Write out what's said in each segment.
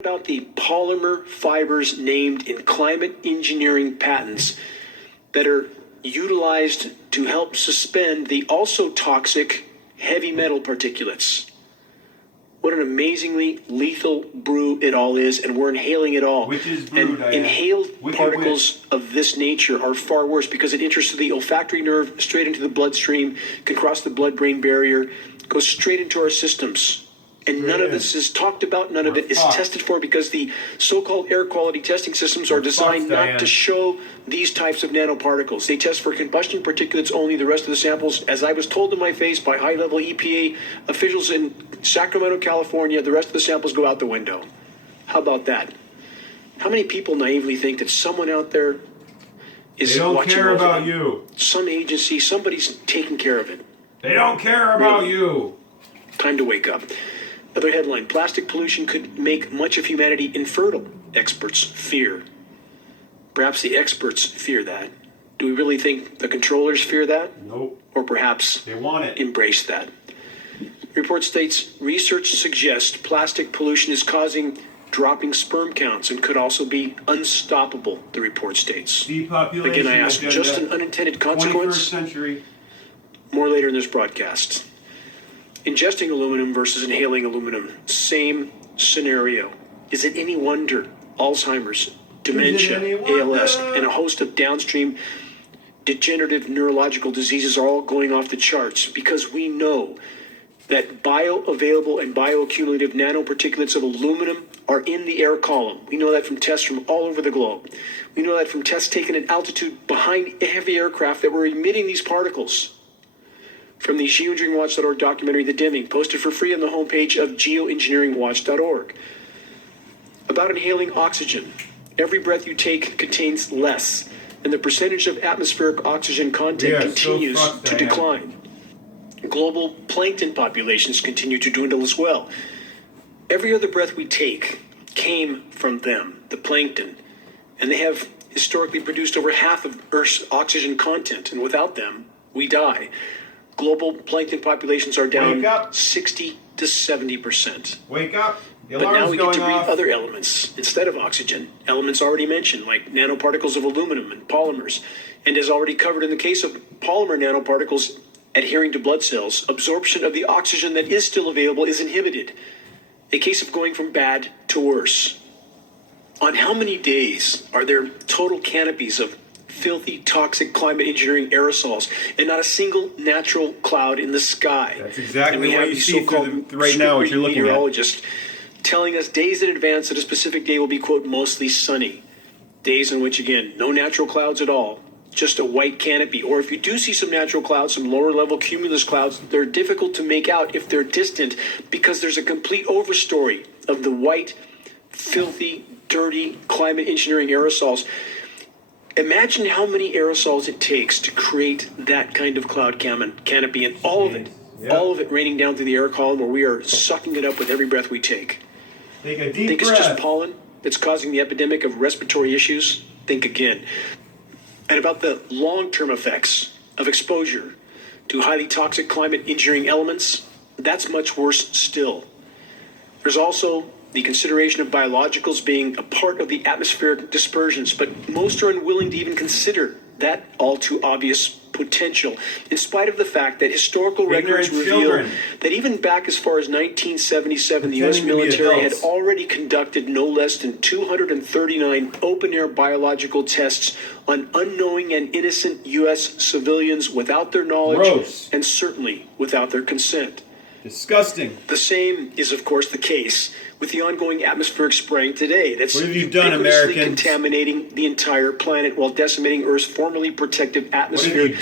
About the polymer fibers named in climate engineering patents that are utilized to help suspend the also toxic heavy metal particulates. What an amazingly lethal brew it all is, and we're inhaling it all. Which is brew, and Diane? inhaled Wicked particles of this nature are far worse because it enters through the olfactory nerve, straight into the bloodstream, can cross the blood-brain barrier, goes straight into our systems. And none of this is talked about, none of it is tested for, because the so-called air quality testing systems are designed not to show these types of nanoparticles. They test for combustion particulates only. The rest of the samples, as I was told to my face by high-level EPA officials in Sacramento, California, the rest of the samples go out the window. How about that? How many people naively think that someone out there is watching? They don't care about you. Some agency, somebody's taking care of it. They don't care about you. Time to wake up. Another headline: plastic pollution could make much of humanity infertile, experts fear. Perhaps the experts fear that. Do we really think the controllers fear that? Nope. Or perhaps they want it. Embrace that? The report states research suggests plastic pollution is causing dropping sperm counts and could also be unstoppable, the report states. Depopulation Again, I ask, just an unintended consequence? 21st century. More later in this broadcast. Ingesting aluminum versus inhaling aluminum, same scenario. Is it any wonder Alzheimer's, dementia, ALS, and a host of downstream degenerative neurological diseases are all going off the charts? Because we know that bioavailable and bioaccumulative nanoparticulates of aluminum are in the air column. We know that from tests from all over the globe. We know that from tests taken at altitude behind heavy aircraft that were emitting these particles. From the geoengineeringwatch.org documentary, The Dimming, posted for free on the homepage of geoengineeringwatch.org. About inhaling oxygen. Every breath you take contains less, and the percentage of atmospheric oxygen content continues to decline. Global plankton populations continue to dwindle as well. Every other breath we take came from them, the plankton, and they have historically produced over half of Earth's oxygen content, and without them, we die. Global plankton populations are down 60 to 70%. Wake up. But now we get to breathe other elements instead of oxygen. Elements already mentioned, like nanoparticles of aluminum and polymers. And as already covered in the case of polymer nanoparticles adhering to blood cells, absorption of the oxygen that is still available is inhibited. A case of going from bad to worse. On how many days are there total canopies of filthy, toxic climate engineering aerosols and not a single natural cloud in the sky? That's exactly what you see right now, what you're looking meteorologists telling us days in advance that a specific day will be, quote, mostly sunny. Days in which, again, no natural clouds at all, just a white canopy. Or if you do see some natural clouds, some lower level cumulus clouds, they're difficult to make out if they're distant because there's a complete overstory of the white, filthy, dirty climate engineering aerosols. Imagine how many aerosols it takes to create that kind of cloud canopy, and all of it raining down through the air column where we are sucking it up with every breath we take. Take a deep Think breath. It's just pollen that's causing the epidemic of respiratory issues? Think again. And about the long-term effects of exposure to highly toxic climate engineering elements, that's much worse still. There's also the consideration of biologicals being a part of the atmospheric dispersions, but most are unwilling to even consider that all too obvious potential, in spite of the fact that historical records reveal that even back as far as 1977, the U.S. military had already conducted no less than 239 open-air biological tests on unknowing and innocent U.S. civilians without their knowledge and certainly without their consent. Disgusting. The same is, of course, the case with the ongoing atmospheric spraying today. That's what have you done, Americans? Contaminating the entire planet while decimating Earth's formerly protective atmosphere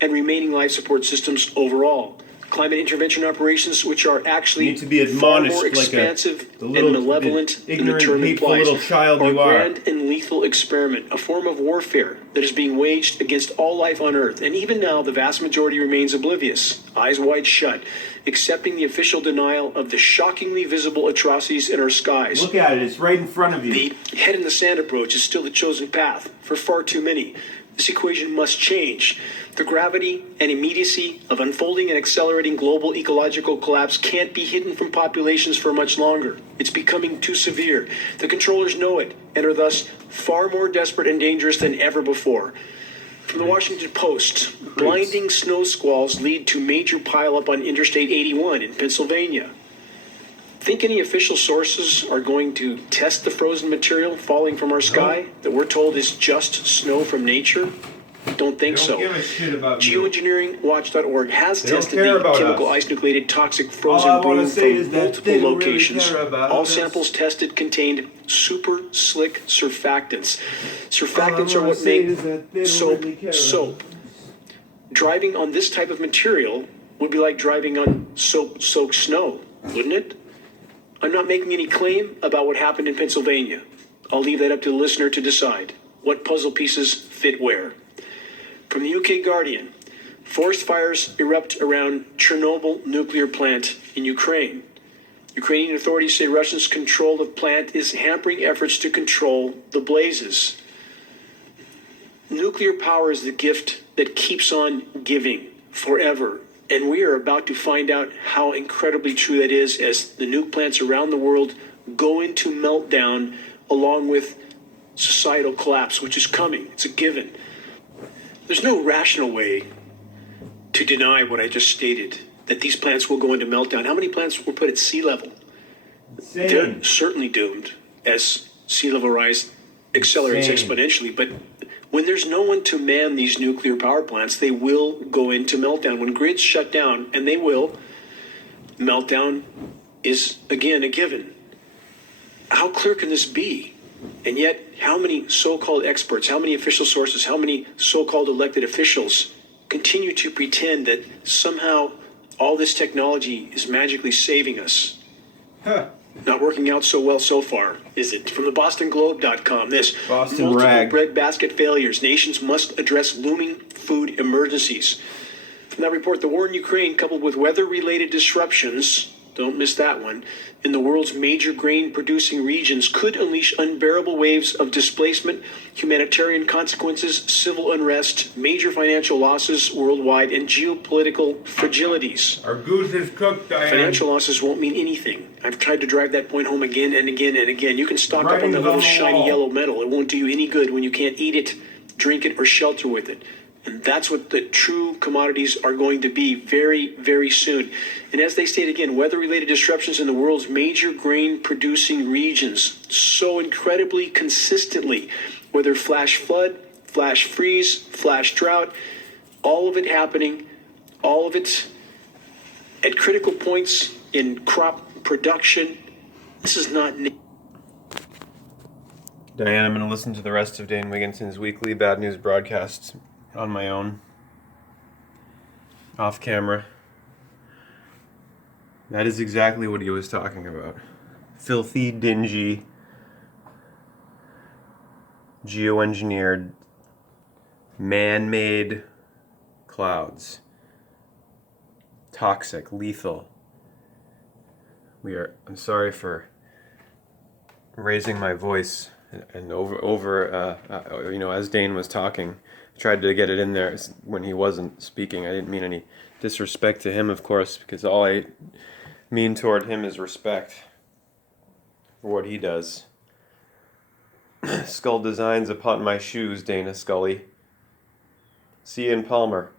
and remaining life support systems overall. Climate intervention operations, which are actually need to be admonished far more expansive like and malevolent than the term implies, little child are you are. grand and lethal experiment, a form of warfare that is being waged against all life on Earth. And even now, the vast majority remains oblivious, eyes wide shut, accepting the official denial of the shockingly visible atrocities in our skies. Look at it, it's right in front of you. The head in the sand approach is still the chosen path for far too many. This equation must change. The gravity and immediacy of unfolding and accelerating global ecological collapse can't be hidden from populations for much longer. It's becoming too severe. The controllers know it and are thus far more desperate and dangerous than ever before. From the Washington Post, blinding snow squalls lead to major pileup on Interstate 81 in Pennsylvania. Think any official sources are going to test the frozen material falling from our sky that we're told is just snow from nature? Don't think so. They don't give a shit about you. Geoengineeringwatch.org has They don't tested care the about chemical us. ice-nucleated toxic All I frozen wanna broom say from is that multiple they don't really locations. care about All us. samples tested contained super slick surfactants. All Surfactants I are wanna what say make is that they don't soap really care soap. about us. Driving on this type of material would be like driving on soap-soaked snow, wouldn't it? I'm not making any claim about what happened in Pennsylvania. I'll leave that up to the listener to decide what puzzle pieces fit where. From the UK Guardian, forest fires erupt around Chernobyl nuclear plant in Ukraine. Ukrainian authorities say Russians' control of plant is hampering efforts to control the blazes. Nuclear power is the gift that keeps on giving forever. And we are about to find out how incredibly true that is as the nuke plants around the world go into meltdown along with societal collapse, which is coming. It's a given. There's no rational way to deny what I just stated, that these plants will go into meltdown. How many plants were put at sea level? They're Insane. certainly doomed as sea level rise accelerates Insane. exponentially. But when there's no one to man these nuclear power plants, they will go into meltdown. When grids shut down, and they will, meltdown is again a given. How clear can this be? And yet, how many so-called experts, how many official sources, how many so-called elected officials continue to pretend that somehow all this technology is magically saving us? Huh. Not working out so well so far, is it? From the BostonGlobe.com, this Boston multiple rag. breadbasket failures. Nations must address looming food emergencies. From that report, the war in Ukraine, coupled with weather-related disruptions, don't miss that one, in the world's major grain-producing regions could unleash unbearable waves of displacement, humanitarian consequences, civil unrest, major financial losses worldwide, and geopolitical fragilities. Our goose is cooked, Diane. Financial losses won't mean anything. I've tried to drive that point home again and again and again. You can stock up on Writing's that on little the shiny wall. yellow metal. It won't do you any good when you can't eat it, drink it, or shelter with it. And that's what the true commodities are going to be very, very soon. And as they state again, weather-related disruptions in the world's major grain-producing regions so incredibly consistently, whether flash flood, flash freeze, flash drought, all of it happening, all of it at critical points in crop production. This is not... Diane, I'm going to listen to the rest of Dane Wigginson's weekly bad news broadcasts on my own, off camera. That is exactly what he was talking about. Filthy, dingy, geoengineered, man-made clouds. Toxic, lethal. I'm sorry for raising my voice and as Dane was talking, I tried to get it in there when he wasn't speaking. I didn't mean any disrespect to him, of course, because all I mean toward him is respect for what he does. Skull designs upon my shoes, Dana Scully. See you in Palmer.